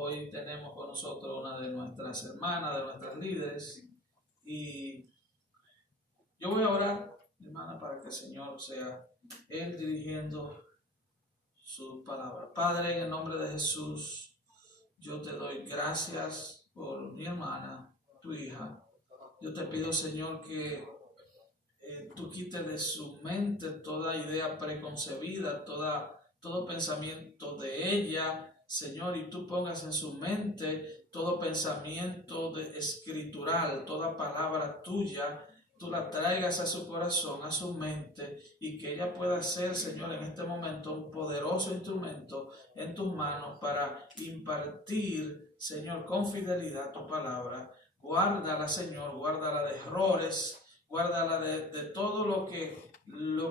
Hoy tenemos con nosotros una de nuestras hermanas, de nuestras líderes, y yo voy a orar, hermana, para que el Señor sea Él dirigiendo su palabra. Padre, en el nombre de Jesús, yo te doy gracias por mi hermana, tu hija. Yo te pido, Señor, que tú quites de su mente toda idea preconcebida, todo pensamiento de ella, Señor, y tú pongas en su mente todo pensamiento escritural, toda palabra tuya, tú la traigas a su corazón, a su mente, y que ella pueda ser, Señor, en este momento un poderoso instrumento en tus manos para impartir, Señor, con fidelidad tu palabra. Guárdala, Señor, guárdala de errores, guárdala de todo lo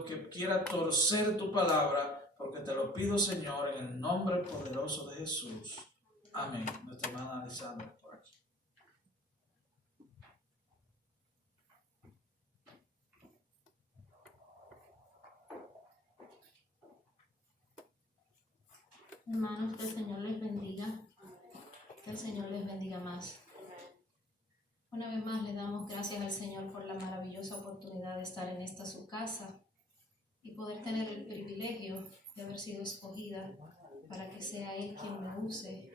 que quiera torcer tu palabra, porque te lo pido, Señor, en el nombre poderoso de Jesús. Amén. Nuestra hermana Alessandra por aquí. Hermanos, que el Señor les bendiga, que el Señor les bendiga más. Una vez más le damos gracias al Señor por la maravillosa oportunidad de estar en esta su casa y poder tener el privilegio de haber sido escogida para que sea Él quien me use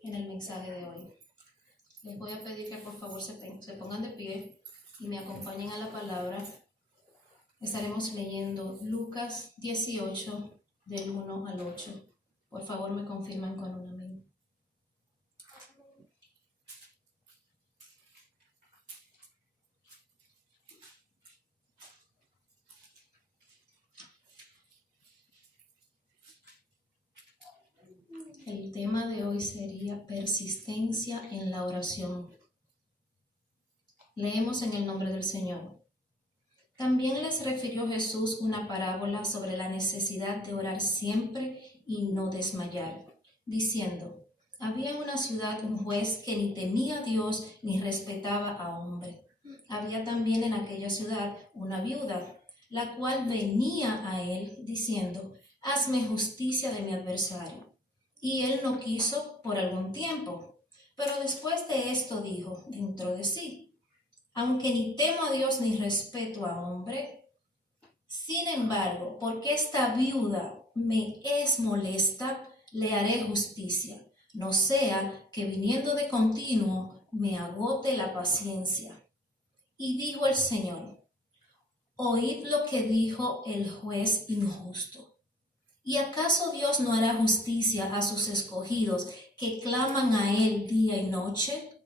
en el mensaje de hoy. Les voy a pedir que por favor se pongan de pie y me acompañen a la palabra. Estaremos leyendo Lucas 18 del 1 al 8. Por favor, me confirman con un amén. El tema de hoy sería persistencia en la oración. Leemos en el nombre del Señor. También les refirió Jesús una parábola sobre la necesidad de orar siempre y no desmayar, diciendo: había en una ciudad un juez que ni temía a Dios ni respetaba a hombre. Había también en aquella ciudad una viuda, la cual venía a él diciendo: hazme justicia de mi adversario. Y él no quiso por algún tiempo. Pero después de esto dijo dentro de sí: aunque ni temo a Dios ni respeto a hombre, sin embargo, porque esta viuda me es molesta, le haré justicia, no sea que viniendo de continuo me agote la paciencia. Y dijo el Señor: oíd lo que dijo el juez injusto. ¿Y acaso Dios no hará justicia a sus escogidos que claman a Él día y noche?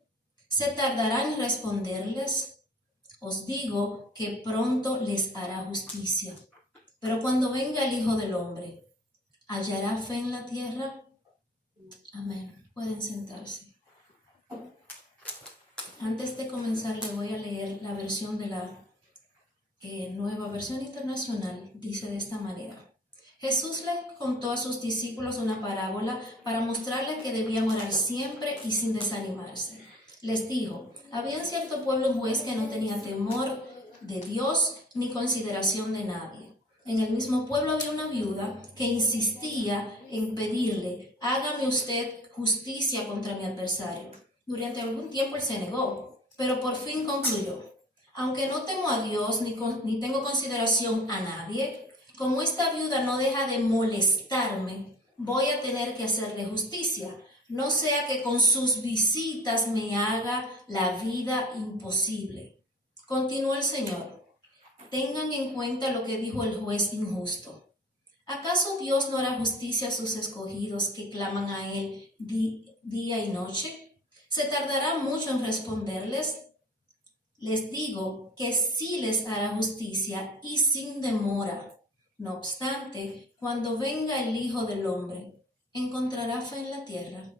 ¿Se tardará en responderles? Os digo que pronto les hará justicia. Pero cuando venga el Hijo del Hombre, ¿hallará fe en la tierra? Amén. Pueden sentarse. Antes de comenzar, le voy a leer la versión de la Nueva Versión Internacional. Dice de esta manera: Jesús le contó a sus discípulos una parábola para mostrarles que debían orar siempre y sin desanimarse. Les dijo: había en cierto pueblo un juez que no tenía temor de Dios ni consideración de nadie. En el mismo pueblo había una viuda que insistía en pedirle: hágame usted justicia contra mi adversario. Durante algún tiempo él se negó, pero por fin concluyó: aunque no temo a Dios ni tengo consideración a nadie, como esta viuda no deja de molestarme, voy a tener que hacerle justicia, no sea que con sus visitas me haga la vida imposible. Continuó el Señor: tengan en cuenta lo que dijo el juez injusto. ¿Acaso Dios no hará justicia a sus escogidos que claman a Él día y noche? ¿Se tardará mucho en responderles? Les digo que sí les hará justicia y sin demora. No obstante, cuando venga el Hijo del Hombre, ¿encontrará fe en la tierra?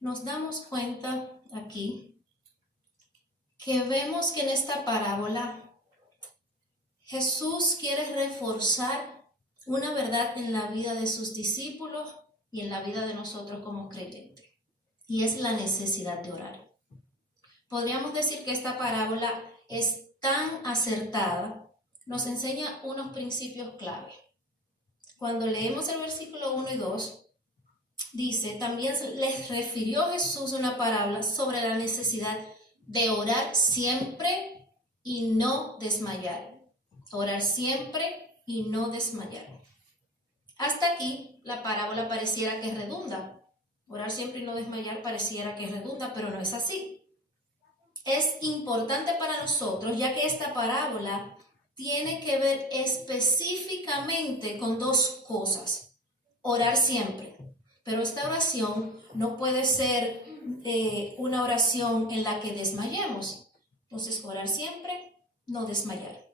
Nos damos cuenta aquí que vemos que en esta parábola Jesús quiere reforzar una verdad en la vida de sus discípulos y en la vida de nosotros como creyentes, y es la necesidad de orar. Podríamos decir que esta parábola es tan acertada, nos enseña unos principios clave. Cuando leemos el versículo 1 y 2, dice, también les refirió Jesús una parábola sobre la necesidad de orar siempre y no desmayar. Orar siempre y no desmayar. Hasta aquí la parábola pareciera que redunda. Orar siempre y no desmayar pareciera que redunda, pero no es así. Es importante para nosotros, ya que esta parábola tiene que ver específicamente con dos cosas. Orar siempre. Pero esta oración no puede ser una oración en la que desmayemos. Entonces, orar siempre, no desmayar.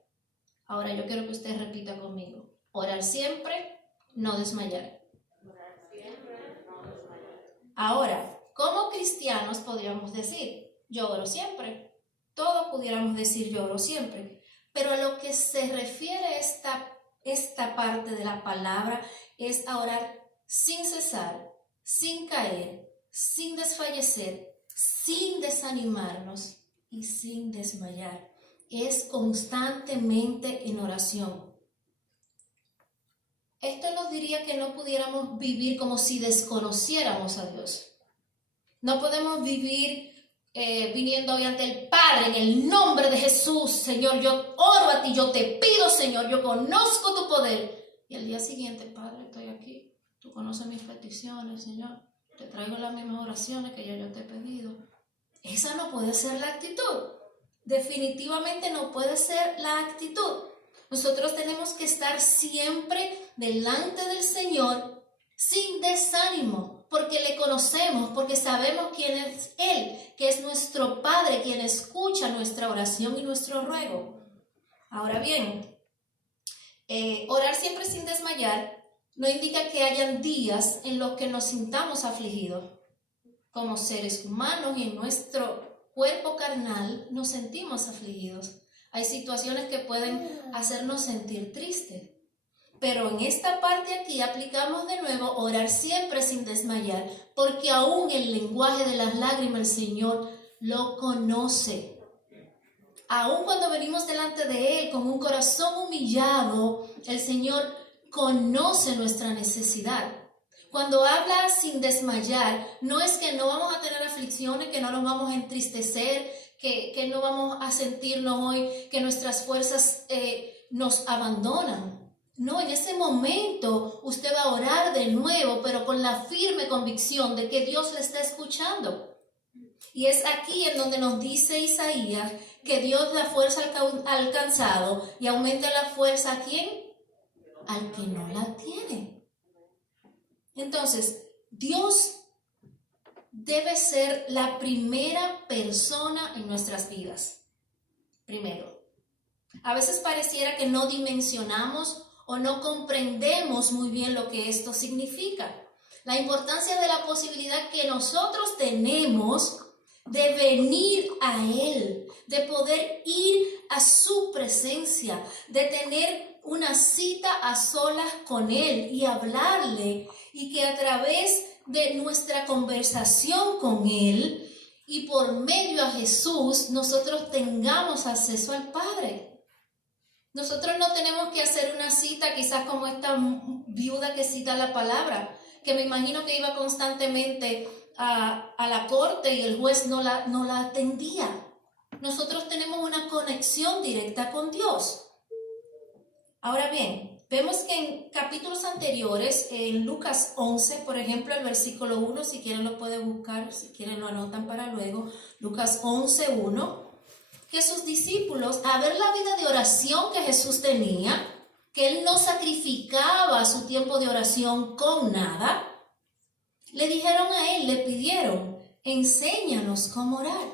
Ahora yo quiero que usted repita conmigo. Orar siempre, no desmayar. Orar siempre, no desmayar. Ahora, como cristianos podríamos decir, yo oro siempre. Todos pudiéramos decir yo oro siempre. Pero a lo que se refiere esta parte de la palabra es a orar sin cesar, sin caer, sin desfallecer, sin desanimarnos y sin desmayar. Es constantemente en oración. Esto nos diría que no pudiéramos vivir como si desconociéramos a Dios. No podemos vivir viniendo hoy ante el Padre en el nombre de Jesús. Señor, yo oro a ti, yo te pido, Señor, yo conozco tu poder. Y al día siguiente, Padre, estoy aquí. Tú conoces mis peticiones, Señor. Te traigo las mismas oraciones que yo te he pedido. Esa no puede ser la actitud. Definitivamente no puede ser la actitud. Nosotros tenemos que estar siempre delante del Señor sin desánimo, porque le conocemos, porque sabemos quién es Él, que es nuestro Padre, quien escucha nuestra oración y nuestro ruego. Ahora bien, orar siempre sin desmayar no indica que hayan días en los que nos sintamos afligidos. Como seres humanos y en nuestro cuerpo carnal nos sentimos afligidos. Hay situaciones que pueden hacernos sentir tristes. Pero en esta parte aquí aplicamos de nuevo orar siempre sin desmayar, porque aún el lenguaje de las lágrimas el Señor lo conoce. Aún cuando venimos delante de Él con un corazón humillado, el Señor conoce nuestra necesidad. Cuando habla sin desmayar, no es que no vamos a tener aflicciones, que no nos vamos a entristecer, que no vamos a sentirnos hoy que nuestras fuerzas nos abandonan. No, en ese momento usted va a orar de nuevo, pero con la firme convicción de que Dios le está escuchando. Y es aquí en donde nos dice Isaías que Dios da fuerza al cansado y aumenta la fuerza ¿a quién? Al que no la tiene. Entonces, Dios debe ser la primera persona en nuestras vidas. Primero. A veces pareciera que no dimensionamos o no comprendemos muy bien lo que esto significa. La importancia de la posibilidad que nosotros tenemos de venir a Él, de poder ir a su presencia, de tener una cita a solas con Él y hablarle, y que a través de nuestra conversación con Él y por medio a Jesús, nosotros tengamos acceso al Padre. Nosotros no tenemos que hacer una cita quizás como esta viuda que cita la palabra, que me imagino que iba constantemente a la corte y el juez no la atendía. Nosotros tenemos una conexión directa con Dios. Ahora bien, vemos que en capítulos anteriores, en Lucas 11, por ejemplo, el versículo 1, si quieren lo pueden buscar, si quieren lo anotan para luego, Lucas 11, 1. Que sus discípulos, a ver la vida de oración que Jesús tenía, que Él no sacrificaba su tiempo de oración con nada, le dijeron a Él, le pidieron, enséñanos cómo orar.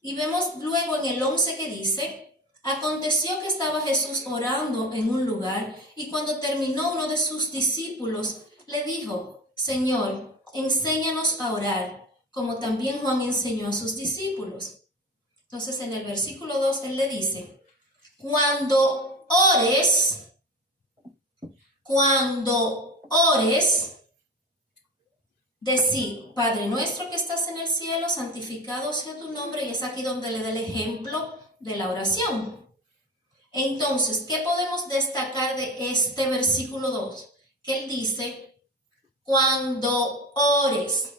Y vemos luego en el 11 que dice, aconteció que estaba Jesús orando en un lugar y cuando terminó uno de sus discípulos le dijo, Señor, enséñanos a orar, como también Juan enseñó a sus discípulos. Entonces en el versículo 2 Él le dice, cuando ores, decid, Padre nuestro que estás en el cielo, santificado sea tu nombre, y es aquí donde le da el ejemplo de la oración. Entonces, ¿qué podemos destacar de este versículo 2? Que Él dice, cuando ores.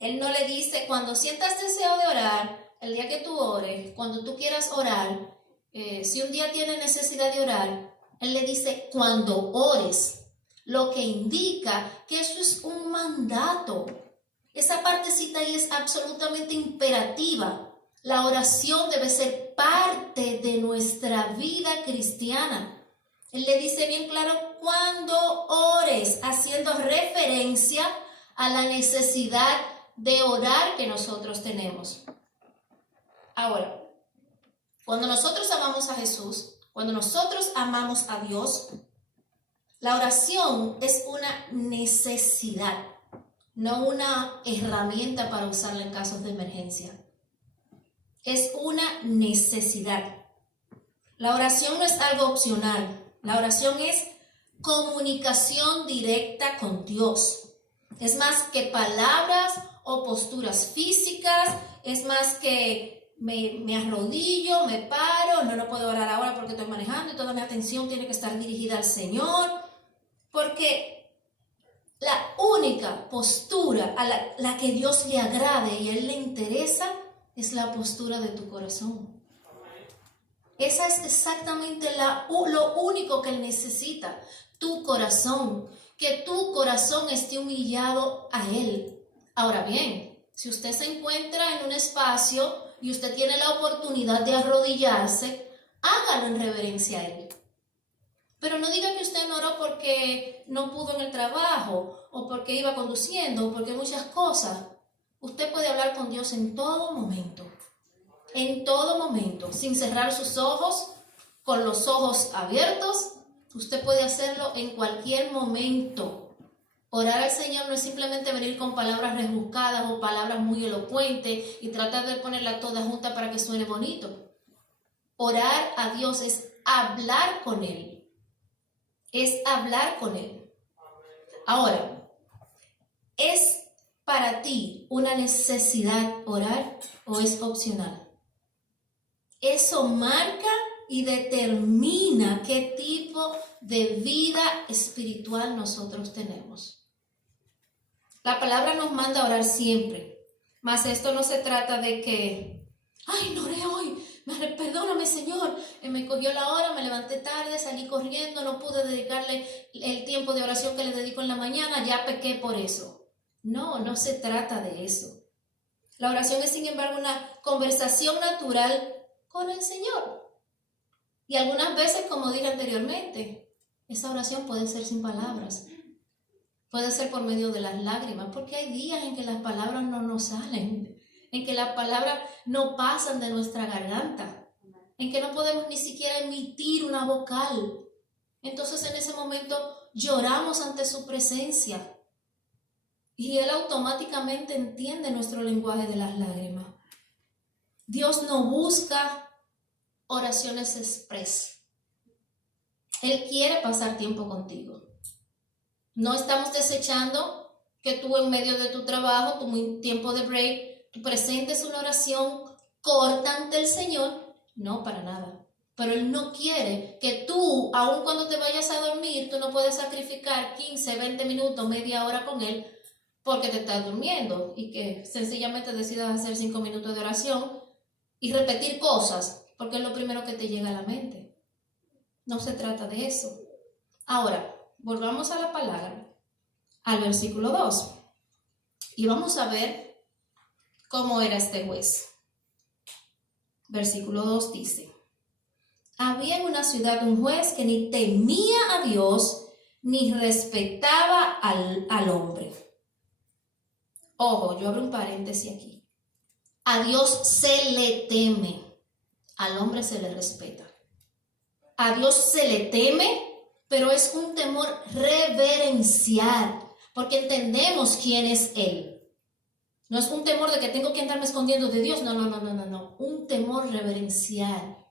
Él no le dice, cuando sientas deseo de orar, el día que tú ores, cuando tú quieras orar, si un día tienes necesidad de orar, Él le dice, cuando ores, lo que indica que eso es un mandato. Esa partecita ahí es absolutamente imperativa. La oración debe ser parte de nuestra vida cristiana. Él le dice bien claro, cuando ores, haciendo referencia a la necesidad de orar que nosotros tenemos. Ahora, cuando nosotros amamos a Jesús, cuando nosotros amamos a Dios, la oración es una necesidad, no una herramienta para usarla en casos de emergencia. Es una necesidad. La oración no es algo opcional. La oración es comunicación directa con Dios. Es más que palabras o posturas físicas, es más que me arrodillo, me paro, no puedo orar ahora porque estoy manejando y toda mi atención tiene que estar dirigida al Señor, porque la única postura a la que Dios le agrade y a Él le interesa es la postura de tu corazón. Esa es exactamente lo único que Él necesita, tu corazón, que tu corazón esté humillado a Él. Ahora bien, si usted se encuentra en un espacio y usted tiene la oportunidad de arrodillarse, hágalo en reverencia a Él. Pero no diga que usted no oró porque no pudo en el trabajo, o porque iba conduciendo, o porque muchas cosas. Usted puede hablar con Dios en todo momento, sin cerrar sus ojos, con los ojos abiertos. Usted puede hacerlo en cualquier momento. Orar al Señor no es simplemente venir con palabras rebuscadas o palabras muy elocuentes y tratar de ponerlas todas juntas para que suene bonito. Orar a Dios es hablar con Él. Es hablar con Él. Ahora, ¿es para ti una necesidad orar o es opcional? Eso marca y determina qué tipo de vida espiritual nosotros tenemos. La palabra nos manda a orar siempre, mas esto no se trata de que, ay, no oré hoy, perdóname Señor, me cogió la hora, me levanté tarde, salí corriendo, no pude dedicarle el tiempo de oración que le dedico en la mañana, ya pequé por eso. No se trata de eso. La oración es, sin embargo, una conversación natural con el Señor. Y algunas veces, como dije anteriormente, esa oración puede ser sin palabras. Puede ser por medio de las lágrimas, porque hay días en que las palabras no nos salen, en que las palabras no pasan de nuestra garganta, en que no podemos ni siquiera emitir una vocal. Entonces en ese momento lloramos ante su presencia y Él automáticamente entiende nuestro lenguaje de las lágrimas. Dios no busca oraciones express. Él quiere pasar tiempo contigo. No estamos desechando que tú en medio de tu trabajo, tu tiempo de break, tú presentes una oración corta ante el Señor. No, para nada. Pero Él no quiere que tú, aun cuando te vayas a dormir, tú no puedes sacrificar 15, 20 minutos, media hora con Él porque te estás durmiendo y que sencillamente decidas hacer 5 minutos de oración y repetir cosas porque es lo primero que te llega a la mente. No se trata de eso. Ahora, volvamos a la palabra, al versículo 2, y vamos a ver cómo era este juez. Versículo 2 dice: había en una ciudad un juez que ni temía a Dios ni respetaba al hombre. Ojo, yo abro un paréntesis aquí. A Dios se le teme, al hombre se le respeta. A Dios se le teme, pero es un temor reverencial, porque entendemos quién es Él. No es un temor de que tengo que andarme escondiendo de Dios, no. Un temor reverencial,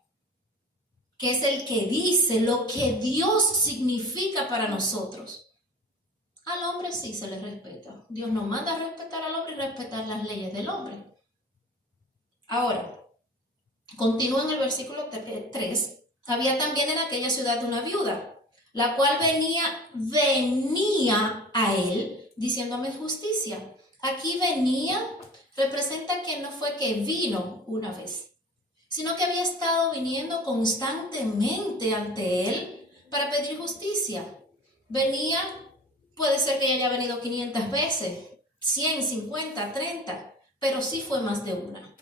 que es el que dice lo que Dios significa para nosotros. Al hombre sí se le respeta. Dios nos manda a respetar al hombre y respetar las leyes del hombre. Ahora, continúa en el versículo 3. Había también en aquella ciudad una viuda, la cual venía a él diciéndome justicia. Aquí venía, representa que no fue que vino una vez, sino que había estado viniendo constantemente ante él para pedir justicia. Venía, puede ser que haya venido 500 veces, 100, 50, 30, pero sí fue más de una.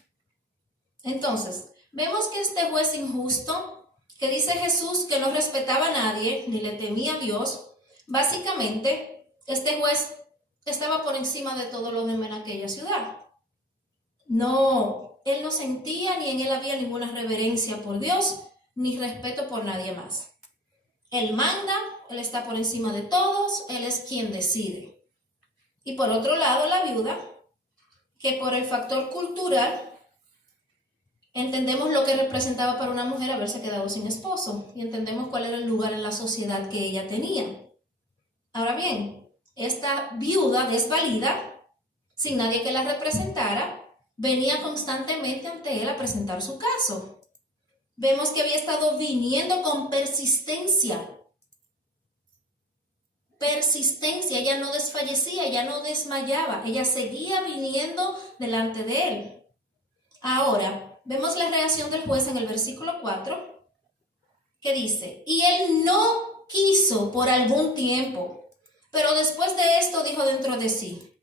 Entonces, vemos que este juez injusto, que dice Jesús que no respetaba a nadie, ni le temía a Dios, básicamente, este juez estaba por encima de todo lo demás en aquella ciudad. No, él no sentía ni en él había ninguna reverencia por Dios, ni respeto por nadie más. Él manda, él está por encima de todos, él es quien decide. Y por otro lado, la viuda, que por el factor cultural, entendemos lo que representaba para una mujer haberse quedado sin esposo y entendemos cuál era el lugar en la sociedad que ella tenía. Ahora bien, esta viuda desvalida, sin nadie que la representara, venía constantemente ante él a presentar su caso. Vemos que había estado viniendo con persistencia. Ella no desfallecía, ella no desmayaba, ella seguía viniendo delante de él. Ahora, vemos la reacción del juez en el versículo 4, que dice, y él no quiso por algún tiempo, pero después de esto dijo dentro de sí,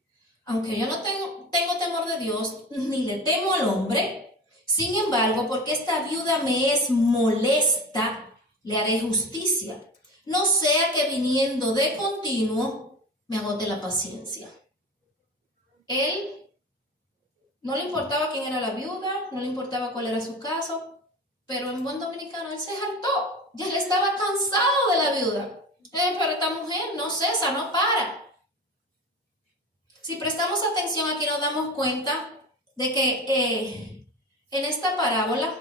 aunque yo no tengo temor de Dios, ni le temo al hombre, sin embargo, porque esta viuda me es molesta, le haré justicia, no sea que viniendo de continuo me agote la paciencia. Él no le importaba quién era la viuda, no le importaba cuál era su caso, pero en buen dominicano él se hartó, ya él estaba cansado de la viuda. Pero esta mujer no cesa, no para. Si prestamos atención aquí nos damos cuenta de que en esta parábola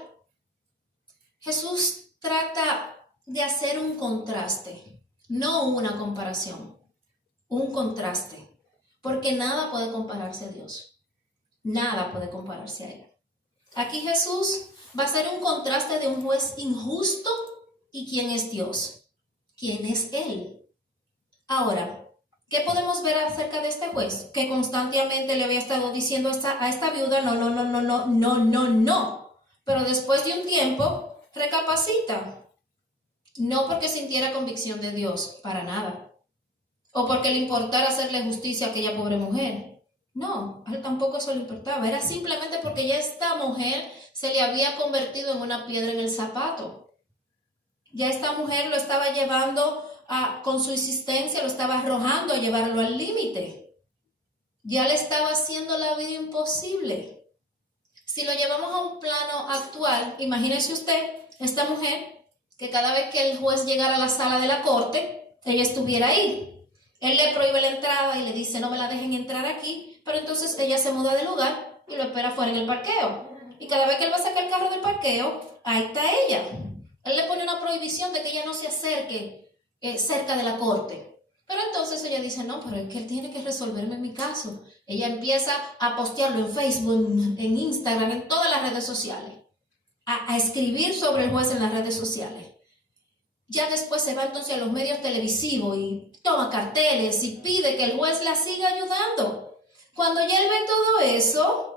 Jesús trata de hacer un contraste, no una comparación, un contraste, porque nada puede compararse a Dios, nada puede compararse a Él. Aquí Jesús va a hacer un contraste de un juez injusto y quién es Dios, quién es Él. Ahora, ¿qué podemos ver acerca de este juez? Que constantemente le había estado diciendo a esta viuda, no. Pero después de un tiempo, recapacita. No porque sintiera convicción de Dios, para nada. O porque le importara hacerle justicia a aquella pobre mujer. No, a él tampoco eso le importaba. Era simplemente porque ya esta mujer se le había convertido en una piedra en el zapato. Ya esta mujer lo estaba llevando con su insistencia, lo estaba arrojando a llevarlo al límite. Ya le estaba haciendo la vida imposible. Si lo llevamos a un plano actual, imagínese usted, esta mujer, que cada vez que el juez llegara a la sala de la corte, ella estuviera ahí. Él le prohíbe la entrada y le dice, no me la dejen entrar aquí, pero entonces ella se muda de lugar y lo espera fuera en el parqueo. Y cada vez que él va a sacar el carro del parqueo, ahí está ella. Él le pone una prohibición de que ella no se acerque cerca de la corte. Pero entonces ella dice, no, pero es que él tiene que resolverme mi caso. Ella empieza a postearlo en Facebook, en Instagram, en todas las redes sociales. A escribir sobre el juez en las redes sociales. Ya después se va entonces a los medios televisivos y toma carteles y pide que el juez la siga ayudando. Cuando ya él ve todo eso,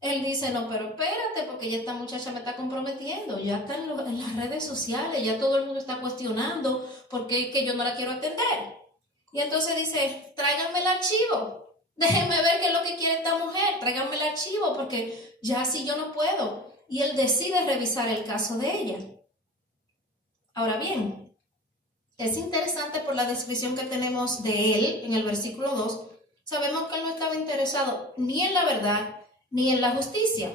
él dice, no, pero espérate, porque ya esta muchacha me está comprometiendo, ya está en las redes sociales, ya todo el mundo está cuestionando por qué que yo no la quiero atender. Y entonces dice, tráiganme el archivo, déjenme ver qué es lo que quiere esta mujer, tráiganme el archivo, porque ya así yo no puedo. Y él decide revisar el caso de ella. Ahora bien, es interesante por la descripción que tenemos de él en el versículo 2. Sabemos que él no estaba interesado ni en la verdad ni en la justicia.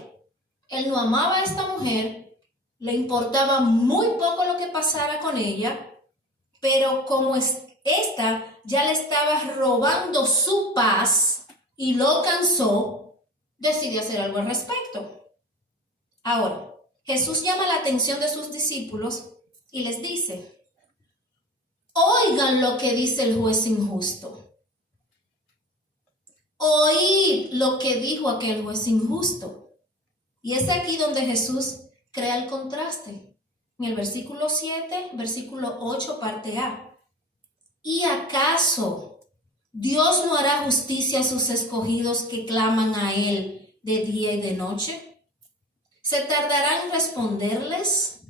Él no amaba a esta mujer, le importaba muy poco lo que pasara con ella, pero como esta ya le estaba robando su paz y lo cansó, decidió hacer algo al respecto. Ahora, Jesús llama la atención de sus discípulos y les dice, oigan lo que dice el juez injusto. Oíd lo que dijo aquel juez injusto. Y es aquí donde Jesús crea el contraste. En el versículo 7, versículo 8, parte A. ¿Y acaso ¿Dios no hará justicia a sus escogidos que claman a Él de día y de noche? ¿Se tardará en responderles?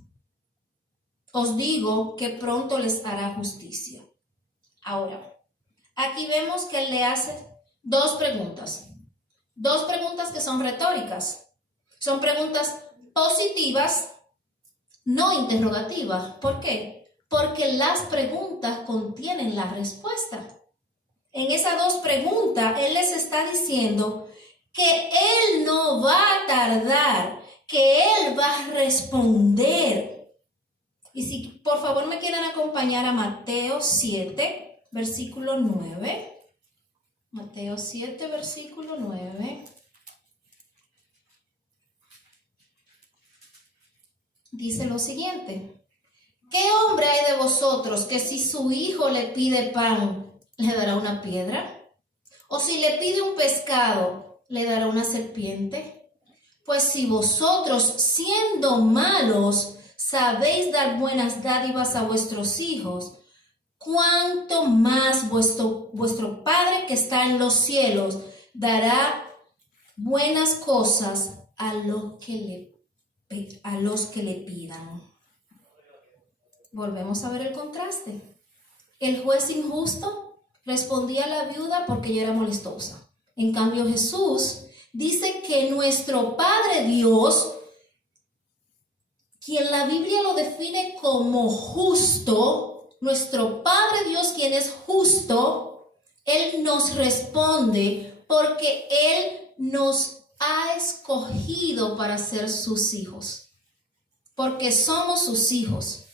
Os digo que pronto les hará justicia. Ahora, aquí vemos que Él le hace dos preguntas que son retóricas. Son preguntas positivas, no interrogativas. ¿Por qué? Porque las preguntas contienen la respuesta. En esas dos preguntas, Él les está diciendo que Él no va a tardar, que Él va a responder. Y si por favor me quieren acompañar a Mateo 7, versículo 9. Mateo 7, versículo 9. Dice lo siguiente: ¿qué hombre hay de vosotros que si su hijo le pide pan, le dará una piedra? ¿O si le pide un pescado, le dará una serpiente? Pues si vosotros, siendo malos, sabéis dar buenas dádivas a vuestros hijos, ¿cuánto más vuestro Padre que está en los cielos dará buenas cosas a los que le pidan? Volvemos a ver el contraste. El juez injusto respondía a la viuda porque ella era molestosa. En cambio, Jesús dice que nuestro Padre Dios, quien la Biblia lo define como justo, nuestro Padre Dios, quien es justo, Él nos responde porque Él nos ha escogido para ser sus hijos, porque somos sus hijos.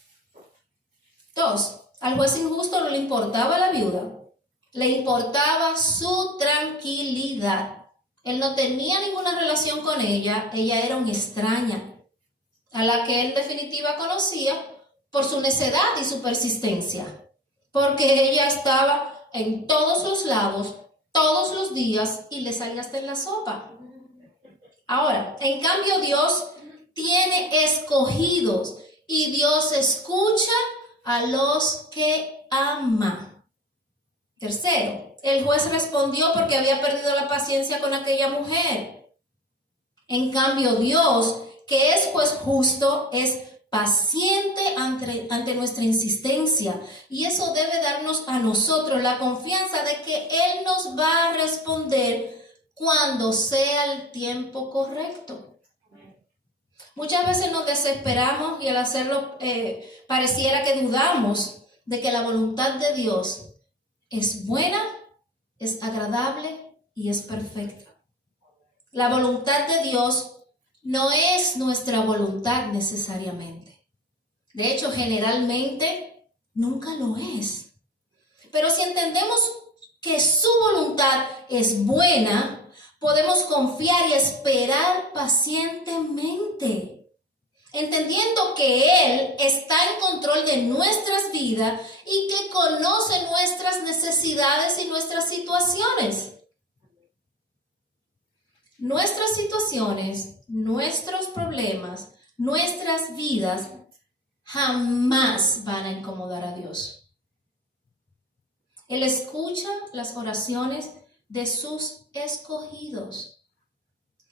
Dos, al juez injusto no le importaba la viuda, le importaba su tranquilidad. Él no tenía ninguna relación con ella, ella era una extraña, a la que él en definitiva conocía por su necedad y su persistencia, porque ella estaba en todos los lados, todos los días, y le salía hasta en la sopa. Ahora, en cambio, Dios tiene escogidos y Dios escucha a los que ama. Tercero, el juez respondió porque había perdido la paciencia con aquella mujer. En cambio, Dios, que es juez justo, es paciente ante nuestra insistencia, y eso debe darnos a nosotros la confianza de que Él nos va a responder cuando sea el tiempo correcto. Muchas veces nos desesperamos y al hacerlo pareciera que dudamos de que la voluntad de Dios es buena, es agradable y es perfecta. La voluntad de Dios no es nuestra voluntad necesariamente. De hecho, generalmente nunca lo es. Pero si entendemos que su voluntad es buena, podemos confiar y esperar pacientemente, entendiendo que Él está en control de nuestras vidas y que conoce nuestras necesidades y nuestras situaciones. Nuestras situaciones, nuestros problemas, nuestras vidas jamás van a incomodar a Dios. Él escucha las oraciones de sus escogidos.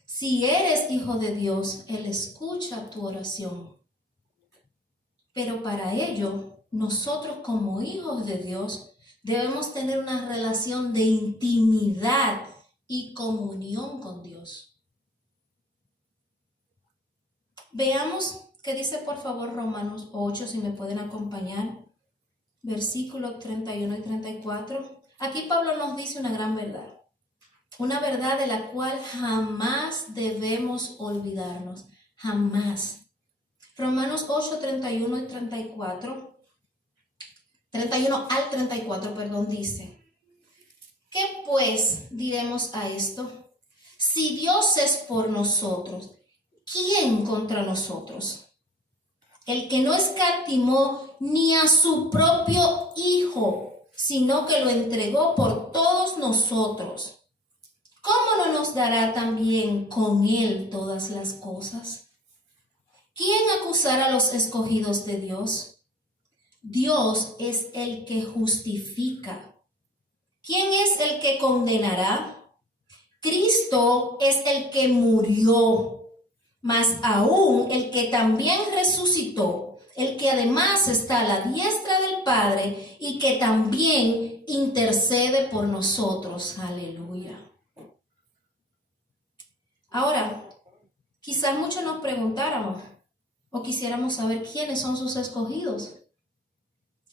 Si eres hijo de Dios, Él escucha tu oración. Pero para ello, nosotros como hijos de Dios debemos tener una relación de intimidad y comunión con Dios. Veamos qué dice por favor Romanos 8, si me pueden acompañar, versículos 31 y 34. Aquí Pablo nos dice una gran verdad, una verdad de la cual jamás debemos olvidarnos, jamás. Romanos 8, 31 y 34, 31 al 34, dice: ¿qué pues diremos a esto? Si Dios es por nosotros, ¿quién contra nosotros? El que no escatimó ni a su propio Hijo, sino que lo entregó por todos nosotros, ¿cómo no nos dará también con Él todas las cosas? ¿Quién acusará a los escogidos de Dios? Dios es el que justifica. ¿Quién es el que condenará? Cristo es el que murió, mas aún el que también resucitó, el que además está a la diestra del Padre y que también intercede por nosotros. Aleluya. Ahora, quizás muchos nos preguntáramos o quisiéramos saber quiénes son sus escogidos.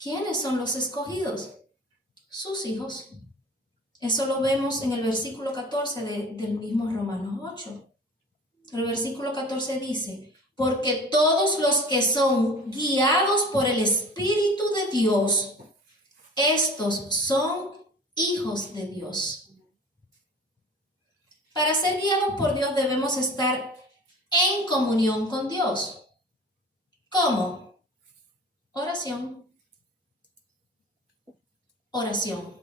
¿Quiénes son los escogidos? Sus hijos. Eso lo vemos en el versículo 14 del mismo Romanos 8. El versículo 14 dice: porque todos los que son guiados por el Espíritu de Dios, estos son hijos de Dios. Para ser guiados por Dios debemos estar en comunión con Dios. ¿Cómo? Oración. Oración.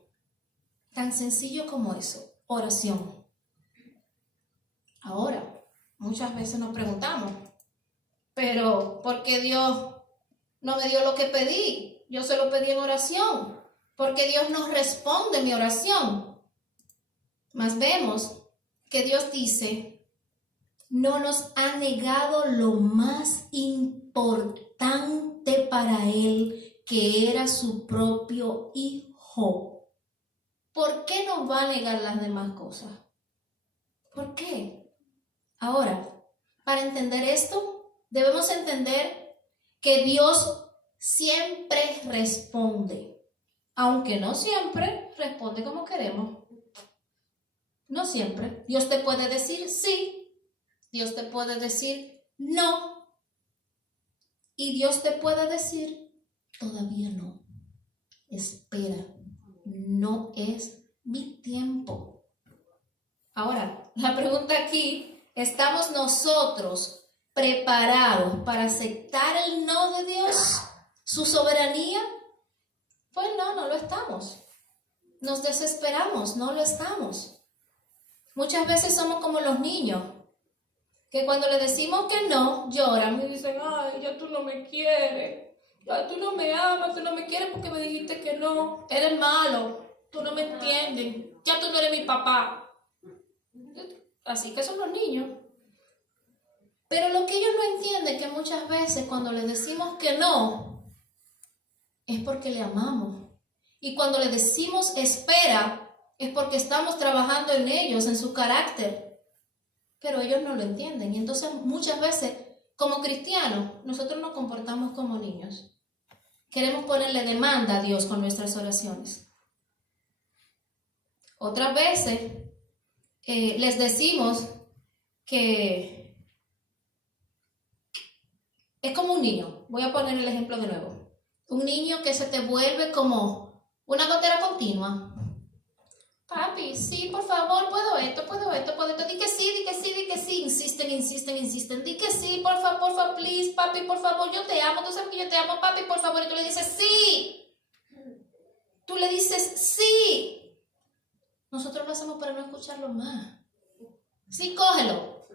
Tan sencillo como eso. Oración. Ahora, muchas veces nos preguntamos, pero ¿por qué Dios no me dio lo que pedí? Yo se lo pedí en oración. ¿Por qué Dios no responde mi oración? Mas vemos que Dios dice, no nos ha negado lo más importante para Él, que era su propio Hijo. ¿Por qué nos va a negar las demás cosas? ¿Por qué? Ahora, para entender esto, debemos entender que Dios siempre responde, aunque no siempre responde como queremos. No siempre. Dios te puede decir sí, Dios te puede decir no, y Dios te puede decir todavía no. Espera, no es mi tiempo. Ahora, la pregunta aquí, ¿estamos nosotros preparados para aceptar el no de Dios, su soberanía? Pues no lo estamos. Nos desesperamos, no lo estamos. Muchas veces somos como los niños, que cuando le decimos que no, lloran y dicen, ay, ya tú no me quieres, ya tú no me amas, tú no me quieres porque me dijiste que no, eres malo, tú no me entiendes, ya tú no eres mi papá. Así que son los niños. Pero lo que ellos no entienden es que muchas veces cuando les decimos que no, es porque le amamos. Y cuando le decimos espera, es porque estamos trabajando en ellos, en su carácter. Pero ellos no lo entienden. Y entonces muchas veces, como cristianos, nosotros nos comportamos como niños. Queremos ponerle demanda a Dios con nuestras oraciones. Otras veces les decimos que es como un niño. Voy a poner el ejemplo de nuevo. Un niño que se te vuelve como una gotera continua. Papi, sí, por favor, puedo esto. Di que sí. Insisten. Di que sí, por favor, please, papi, por favor, yo te amo. Tú sabes que yo te amo, papi, por favor. Y tú le dices sí. Tú le dices sí. Nosotros lo hacemos para no escucharlo más. Sí, cógelo.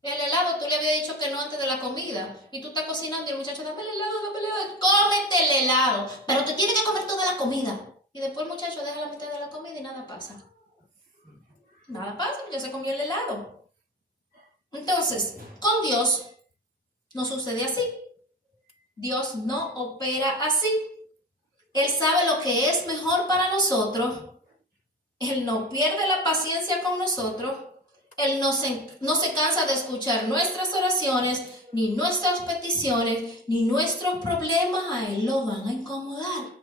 El helado, tú le habías dicho que no antes de la comida. Y tú estás cocinando y el muchacho, dame el helado. Cómete el helado. Pero te tienes que comer toda la comida. Y después el muchacho deja la mitad de la comida y nada pasa. Ya se comió el helado. Entonces, con Dios no sucede así. Dios no opera así. Él sabe lo que es mejor para nosotros. Él no pierde la paciencia con nosotros. Él no se cansa de escuchar nuestras oraciones, ni nuestras peticiones, ni nuestros problemas. A Él lo van a incomodar.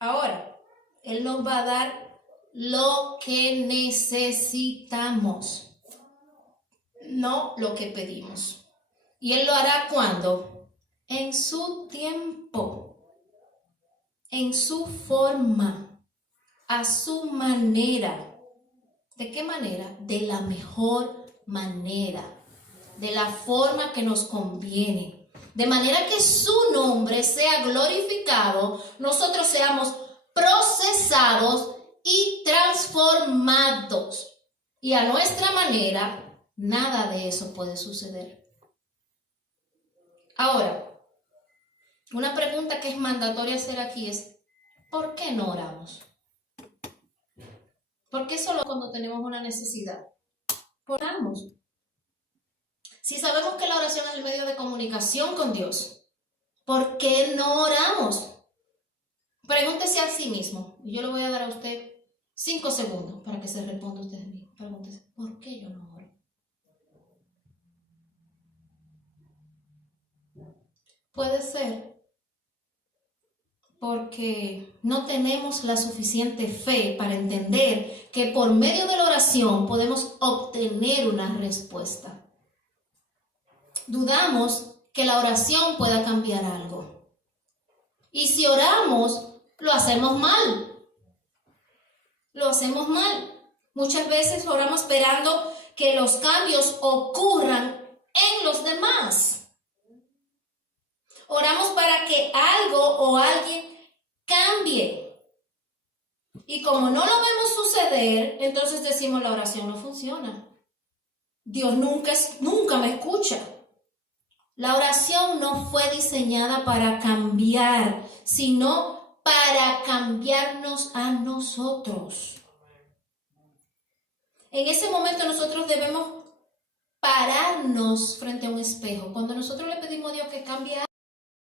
Ahora, Él nos va a dar lo que necesitamos, no lo que pedimos. ¿Y Él lo hará cuándo? En su tiempo, en su forma, a su manera. ¿De qué manera? De la mejor manera, de la forma que nos conviene. De manera que su nombre sea glorificado, nosotros seamos procesados y transformados. Y a nuestra manera, nada de eso puede suceder. Ahora, una pregunta que es mandatoria hacer aquí es, ¿por qué no oramos? ¿Por qué solo cuando tenemos una necesidad? Oramos. Si sabemos que la oración es el medio de comunicación con Dios, ¿por qué no oramos? Pregúntese a sí mismo. Yo le voy a dar a usted 5 segundos para que se responda usted mismo. Pregúntese, ¿por qué yo no oro? Puede ser porque no tenemos la suficiente fe para entender que por medio de la oración podemos obtener una respuesta. Dudamos que la oración pueda cambiar algo. Y si oramos, lo hacemos mal. Lo hacemos mal. Muchas veces oramos esperando que los cambios ocurran en los demás. Oramos para que algo o alguien cambie. Y como no lo vemos suceder, entonces decimos la oración no funciona. Dios nunca me escucha. La oración no fue diseñada para cambiar, sino para cambiarnos a nosotros. En ese momento nosotros debemos pararnos frente a un espejo. Cuando nosotros le pedimos a Dios que cambie